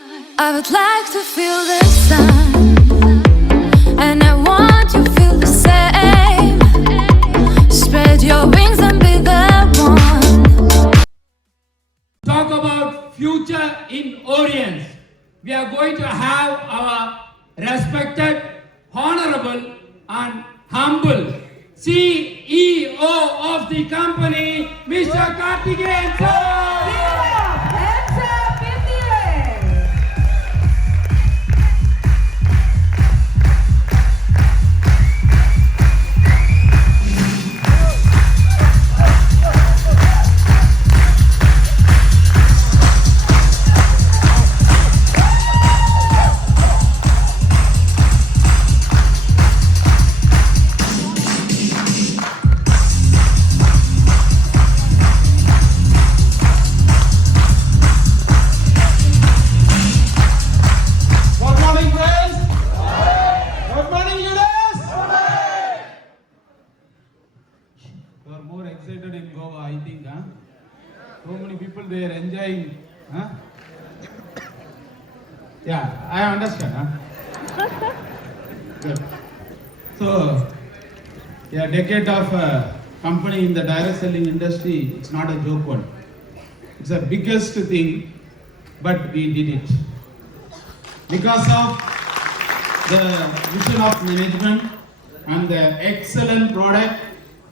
I would like to feel the sun, and I want to feel the same. Spread your wings and be the one. Talk about future in Orient. We are going to have our respected, honorable and humble CEO of the company, Mr. Karthikeyan sir. Good morning, friends. Good morning, leaders. You are more excited in Goa, I think, huh? So many people they are enjoying, huh? Yeah, I understand, huh? Good. So, a decade of company in the direct selling industry, it's not a joke one. It's the biggest thing, but we did it. Because of the vision of management and the excellent product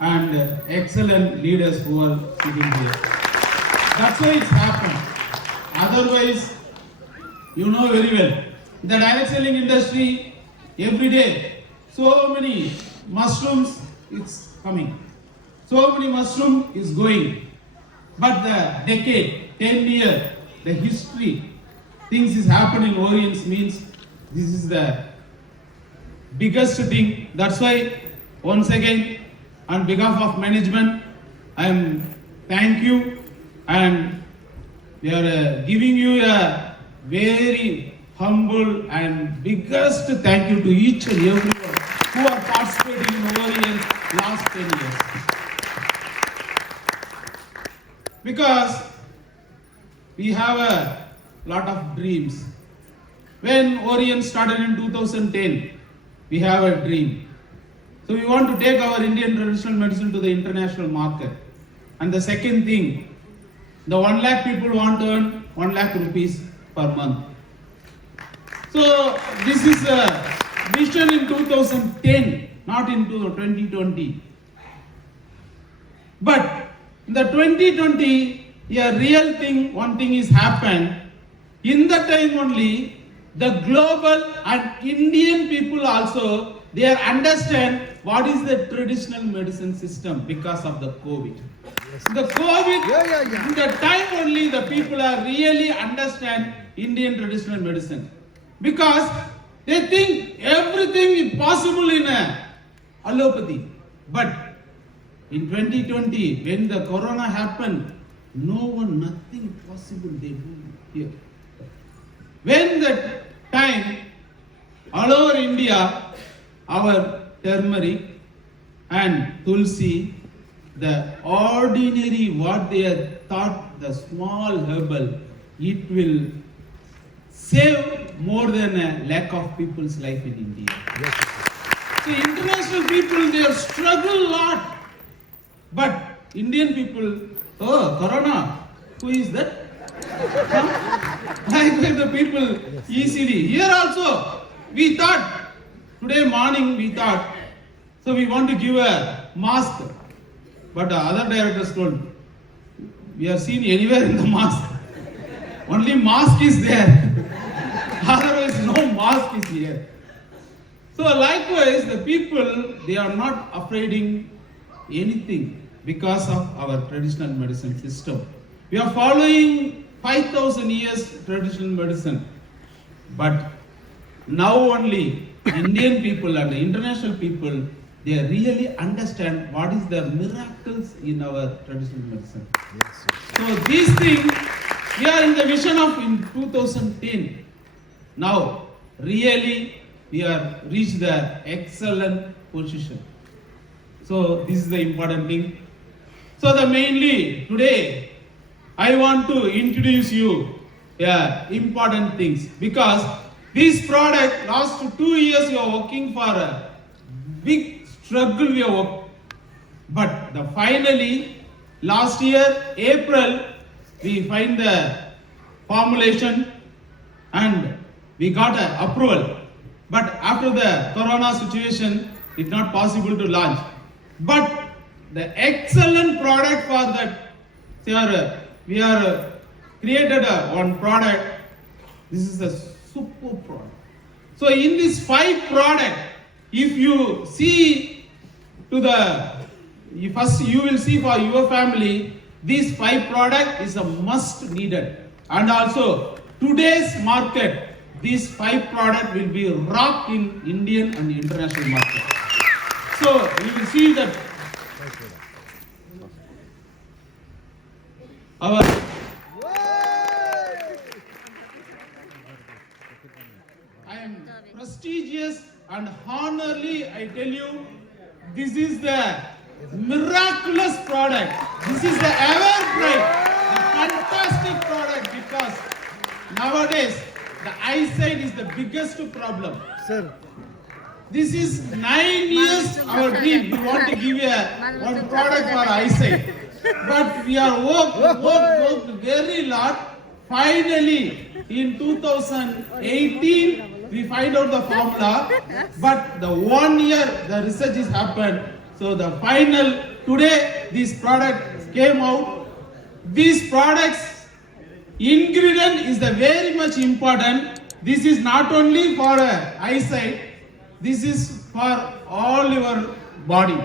and excellent leaders who are sitting here. That's why it's happened. Otherwise, you know very well, the direct selling industry, every day, so many mushrooms it's coming. So many mushroom is going. But the decade, 10 year, the history, things is happening in Orient means this is the biggest thing. That's why once again on behalf of management I am thank you, and we are giving you a very humble and biggest thank you to each and everyone who are participating in Orient last 10 years. Because we have a lot of dreams. When Orient started in 2010, we have a dream. So we want to take our Indian traditional medicine to the international market. And the second thing, the 1 lakh people want to earn 1 lakh rupees per month. So this is a vision in 2010, not in 2020. But in the 2020, a real thing, one thing is happened. In that time only, the global and Indian people also, they understand what is the traditional medicine system because of the COVID. The COVID, in the time only, the people are really understand Indian traditional medicine. Because they think everything is possible in allopathy. But in 2020, when the corona happened, nothing possible they do here. When that time, all over India, our turmeric and tulsi, the ordinary what they had thought, the small herbal, it will save more than a lakh of people's life in India. Yes. So international people, they have struggled a lot. But Indian people, oh, corona, who is that? Like the people easily. Here also, we thought, today morning we thought, so we want to give a mask. But the other directors told, we are seen anywhere in the mask. Only mask is there. Otherwise, no mask is here. So likewise, the people, they are not afraid in anything because of our traditional medicine system. We are following 5,000 years traditional medicine. But now only Indian people and the international people, they really understand what is the miracles in our traditional medicine. Yes. So these things, we are in the vision of in 2010. Now, really, we have reached the excellent position. So this is the important thing. So the mainly today, I want to introduce you important things, because this product last 2 years you are working for a big struggle we are working. But finally, last year, April, we find the formulation and we got an approval. But after the corona situation, it's not possible to launch. But the excellent product for that, we are created one product. This is a super product. So in this 5 product, if you see to the first, you will see for your family, this 5 product is a must needed. And also today's market, these 5 product will be rock in Indian and international market. So you will see that our I am prestigious and honorably I tell you, this is the miraculous product. This is the ever-bright, the fantastic product, because nowadays the eyesight is the biggest problem. Sir, This is 9 years our dream. We want to give one product for eyesight, but we are worked very lot. Finally, in 2018, we find out the formula, but the 1 year the research is happened. So the final today this product came out. These products ingredient is the very much important. This is not only for eyesight. This is for all your body.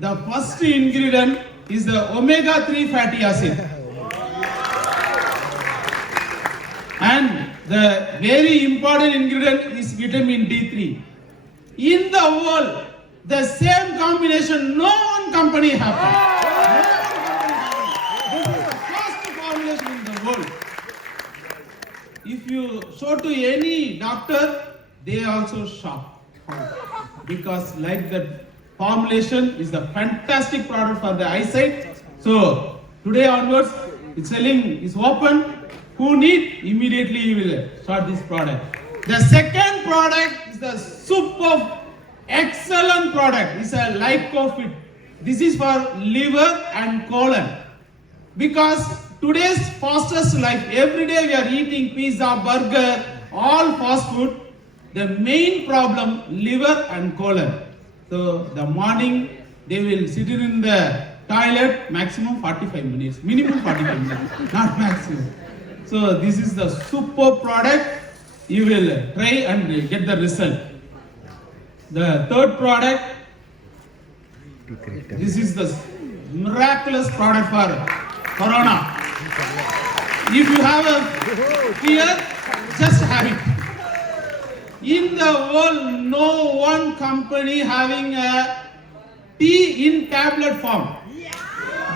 The first ingredient is the omega-3 fatty acid. And the very important ingredient is vitamin D3. In the world, the same combination no one company has. This is the first formulation in the world. If you show to any doctor, they also shock. Because like that formulation is the fantastic product for the eyesight. So today onwards, its selling is open. Who need, immediately you will start this product. The second product is the super excellent product. It's a Lycofit. This is for liver and colon. Because today's fastest life, every day we are eating pizza, burger, all fast food. The main problem, liver and colon. So the morning they will sit in the toilet maximum 45 minutes, minimum 45 minutes, not maximum. So this is the super product. You will try and get the result. The third product, this is the miraculous product for corona. If you have a fear, just have it. In the world, no one company having a tea in tablet form.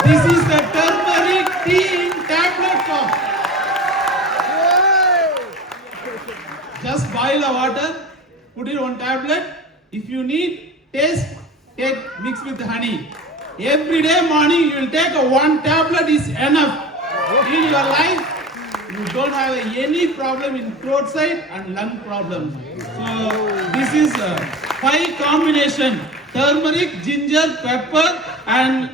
This is the turmeric tea in tablet form. Just boil the water, put it on tablet. If you need taste, mix with honey. Every day morning you will take 1 tablet is enough. In your life, you don't have any problem in throat side and lung problems. So this is 5 combination: turmeric, ginger, pepper, and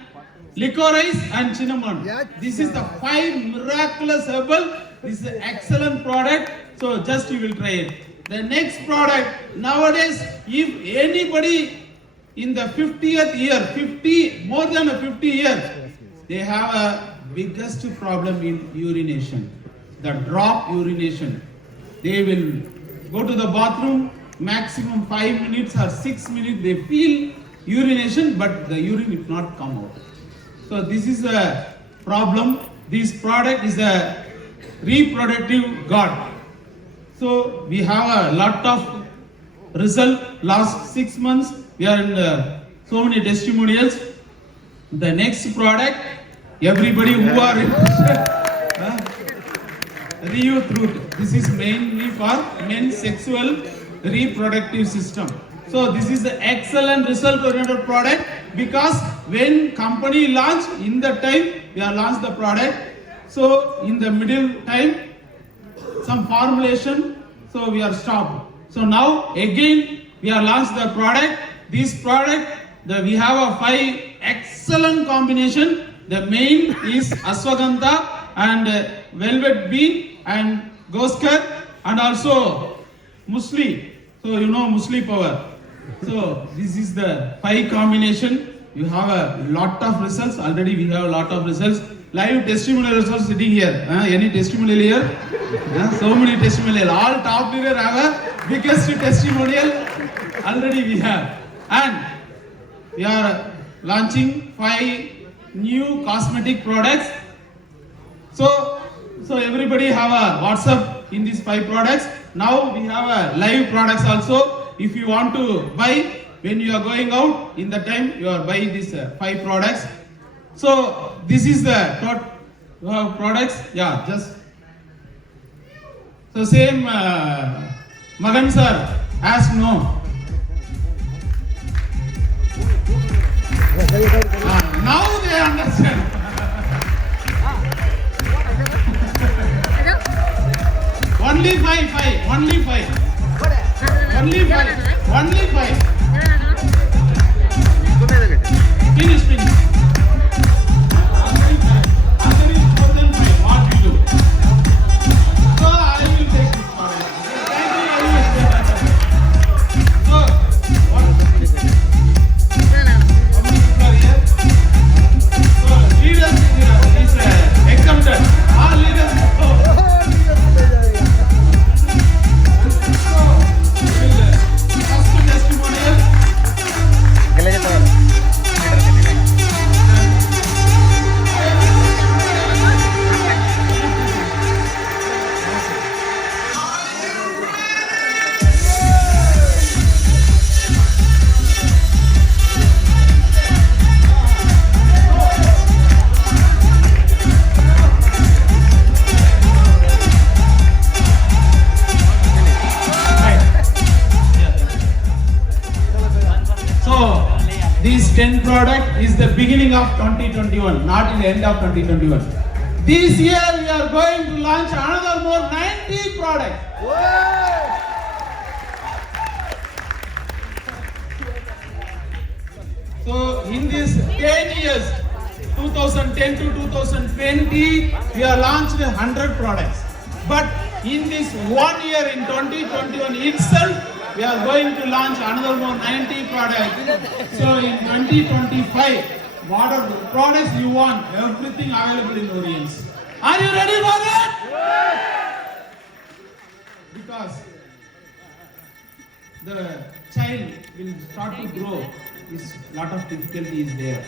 licorice and cinnamon. This is the 5 miraculous herbal. This is an excellent product. So just you will try it. The next product, nowadays, if anybody in the 50th year, more than 50 years, they have a biggest problem in urination. The drop urination. They will go to the bathroom, maximum 5 minutes or 6 minutes, they feel urination, but the urine will not come out. So this is a problem. This product is a reproductive god. So we have a lot of result. Last 6 months, we are in so many testimonials. The next product, everybody who are interested, Reutruth. This is mainly for men's sexual reproductive system. So this is the excellent result-oriented product, because when company launch, in the time we have launched the product. So in the middle time, some formulation, so we are stopped. So now again we are launched the product. This product, we have a 5 excellent combination. The main is ashwagandha and velvet bean and goskar and also musli. So you know musli power. So this is the 5 combination. You have a lot of results. Already we have a lot of results. Live testimonial results sitting here. Any testimonial here? So many testimonial. All top leader have a biggest testimonial. Already we have. And we are launching 5 new cosmetic products. So everybody have a WhatsApp in these 5 products. Now we have a live products also. If you want to buy, when you are going out, in the time you are buying these 5 products. So this is the products. Yeah, just so same Magan sir asked no. Now they understand. Only five. Only 5. Finish. Other is more than 5. What we do? So I will take this for it. Thank you very much. So what? How many people are here? So leaders is exempted. All leaders. First testimonial. This 10 product is the beginning of 2021, not in the end of 2021. This year we are going to launch another more 90 products. So in this 10 years, 2010 to 2020, we are launched 100 products. But in this 1 year, in 2021 itself, we are going to launch another more 90 products. So in 2025, what are the products you want? Everything available in Orience. Are you ready for that? Because the child will start to grow, a lot of difficulty is there.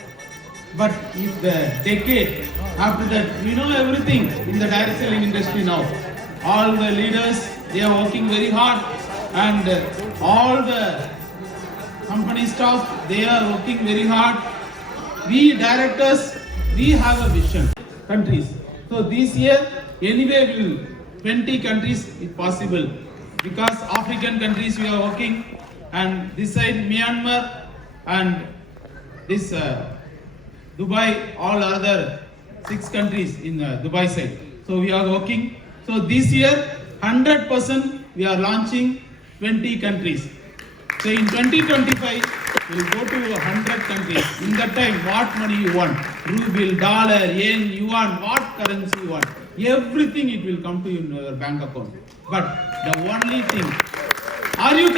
But if the decade after that, we know everything in the direct selling industry now. All the leaders, they are working very hard. And all the company staff, they are working very hard. We directors, we have a vision. Countries. So this year, anyway, will 20 countries if possible. Because African countries we are working, and this side Myanmar and this Dubai, all other 6 countries in Dubai side. So we are working. So this year, 100% we are launching 20 countries. So in 2025, we will go to 100 countries. In that time, what money you want? Ruble, dollar, yen, yuan, what currency you want? Everything it will come to you in your bank account. But the only thing, are you